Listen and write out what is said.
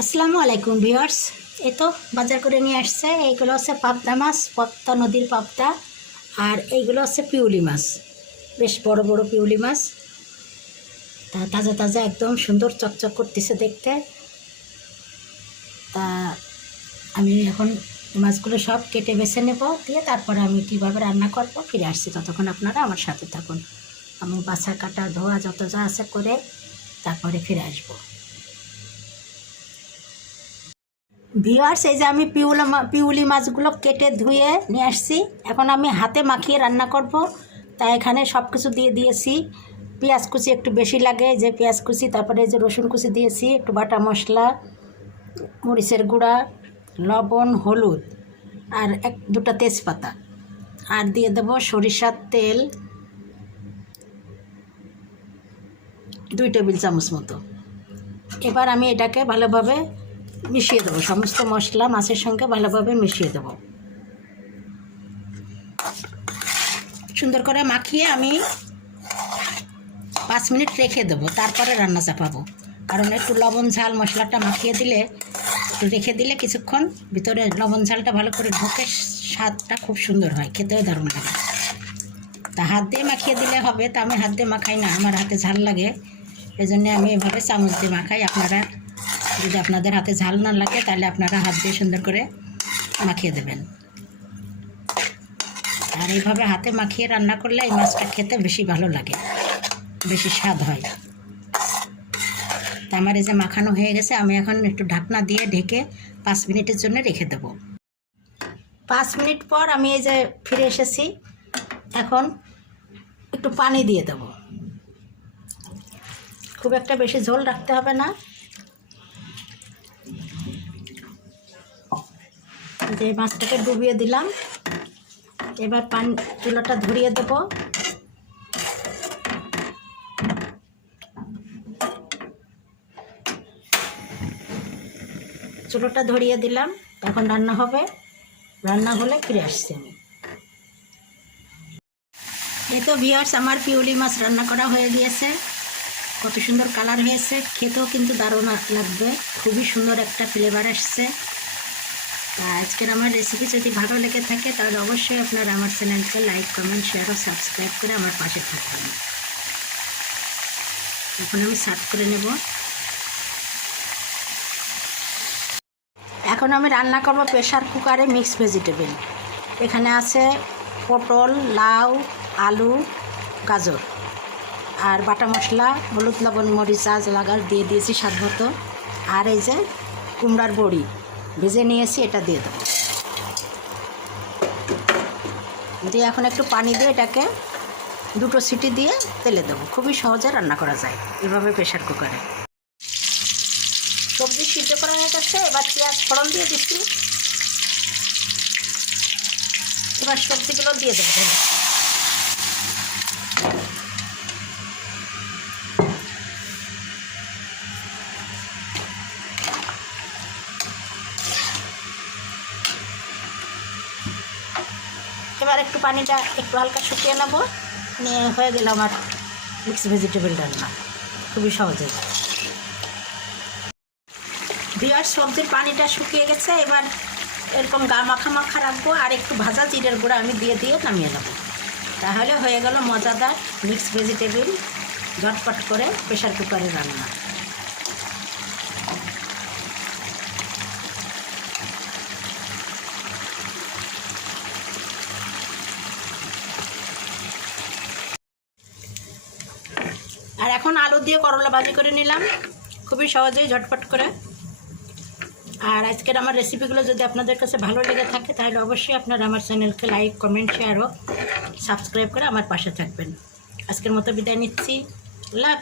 আসসালামু আলাইকুম ভিউয়ার্স। এ তো বাজার করে নিয়ে আসছে, এইগুলো হচ্ছে পাবদা মাছ পদ্মা নদীর পাবদা, আর এইগুলো হচ্ছে পিউলি মাছ। বেশ বড় বড় পিউলি মাছ। তা তাজা তাজা একদম সুন্দর চকচক করতেছে দেখতে। তা আমি এখন মাছগুলো সব কেটে বেছে নেব, দিয়ে তারপরে আমি কীভাবে রান্না করব ফিরে আসছি। ততক্ষণ আপনারা আমার সাথে থাকুন। আমি বাছা কাটা, ধোয়া যত যা আছে করে তারপরে ফিরে আসব। ভিওয়ার্স এই যে আমি পিউলা পিউলি মাছগুলো কেটে ধুয়ে নিয়ে আসছি। এখন আমি হাতে মাখিয়ে রান্না করব। তাই এখানে সব কিছু দিয়ে দিয়েছি। পেঁয়াজ কুচি একটু বেশি লাগে যে পেঁয়াজ কুচি, তারপরে যে রসুন কুচি দিয়েছি, একটু বাটা মশলা, মরিচের গুঁড়া, লবণ, হলুদ, আর এক, দুটো তেজপাতা। আর দিয়ে দেব সরিষার তেল দুই টেবিল চামচ মতো। এবার আমি এটাকে ভালোভাবে মিশিয়ে দেবো। সমস্ত মশলা মাছের সঙ্গে ভালোভাবে মিশিয়ে দেবো। সুন্দর করে মাখিয়ে আমি পাঁচ মিনিট রেখে দেবো, তারপরে রান্না চাপাবো। কারণ একটু লবণ ঝাল মশলাটা মাখিয়ে দিলে, একটু রেখে দিলে কিছুক্ষণ ভিতরে লবণ ঝালটা ভালো করে ঢোকে, স্বাদটা খুব সুন্দর হয়, খেতেও দারুণ লাগে। তা হাত দিয়ে মাখিয়ে দিলে হবে, তা আমি হাত দিয়ে মাখাই না, আমার হাতে ঝাল লাগে। এই জন্যে আমি এভাবে চামচ দিয়ে মাখাই, আপনারা যদি আপনাদের হাতে ঝাল না লাগে, তাহলে আপনারা হাত দিয়ে সুন্দর করে মাখিয়ে দেবেন। আর এইভাবে হাতে মাখিয়ে রান্না করলে এই মাছটা খেতে বেশি ভালো লাগে, বেশি স্বাদ হয়। তা আমার এই যে মাখানো হয়ে গেছে, আমি এখন একটু ঢাকনা দিয়ে ঢেকে পাঁচ মিনিটের জন্য রেখে দেবো। পাঁচ মিনিট পর আমি এই যে ফিরে এসেছি, এখন একটু পানি দিয়ে দেবো। খুব একটা বেশি ঝোল রাখতে হবে না যে মাছটাকে ডুবিয়ে দিলাম। এবার পান চুলাটা ধরিয়ে দেব। চুলোটা ধরিয়ে দিলাম। এখন রান্না হবে। রান্না হলে ফিরে আসছি আমি। এই তো ভিয়ার্স আমার পিউলি মাছ রান্না করা হয়ে গিয়েছে। কত সুন্দর কালার হয়েছে। খেতেও কিন্তু দারুণ লাগবে। খুবই সুন্দর একটা ফ্লেভার আসছে। আজকের আমার রেসিপি যদি ভালো লেগে থাকে, তাহলে অবশ্যই আপনারা আমার চ্যানেলকে লাইক কমেন্ট শেয়ার ও সাবস্ক্রাইব করে আমার পাশে থাকবেন এখন আমি সার্ভ করে নেব। এখন আমি রান্না করব প্রেশার কুকারে মিক্স ভেজিটেবল এখানে আছে পটল, লাউ, আলু, গাজর। আর বাটা মশলা, হলুদ, লবণ, মরিচ আজ লাগার দিয়ে দিয়েছি স্বাদ মতো। আর এই যে কুমড়ার বড়ি। ভেজে নিয়েছি এটা দিয়ে দেবো। দিয়ে এখন একটু পানি দিয়ে এটাকে দুটো সিটি দিয়ে তেলে দেবো। খুবই সহজে রান্না করা যায় এভাবে প্রেশার কুকারে। সবজি সিদ্ধ করা হয়ে গেছে, এবার পেঁয়াজ ফোড়ন দিয়ে দিচ্ছি। এবার সবজিগুলো দিয়ে দেবো এবার একটু পানিটা একটু হালকা শুকিয়ে নেব। নিয়ে হয়ে গেল আমার মিক্স ভেজিটেবল রান্না। খুবই সহজে বিয়ার সবজির পানিটা শুকিয়ে গেছে। এবার এরকম গা মাখা মাখা রাখব আর একটু ভাজা জিরের গুঁড়া আমি দিয়ে দিয়ে নামিয়ে নেব। তাহলে হয়ে গেল মজাদার মিক্স ভেজিটেবল ঝটপট করে প্রেশার কুকারে রান্না। আর এখন আলু দিয়ে করলা ভাজি করে নিলাম। খুবই সহজেই, ঝটপট করে। আর আজকের আমার রেসিপিগুলো যদি আপনাদের কাছে ভালো লেগে থাকে, তাহলে অবশ্যই আপনারা আমার চ্যানেলকে লাইক কমেন্ট শেয়ার হোক সাবস্ক্রাইব করে আমার পাশে থাকবেন। আজকের মতো বিদায় নিচ্ছি। আল্লাহ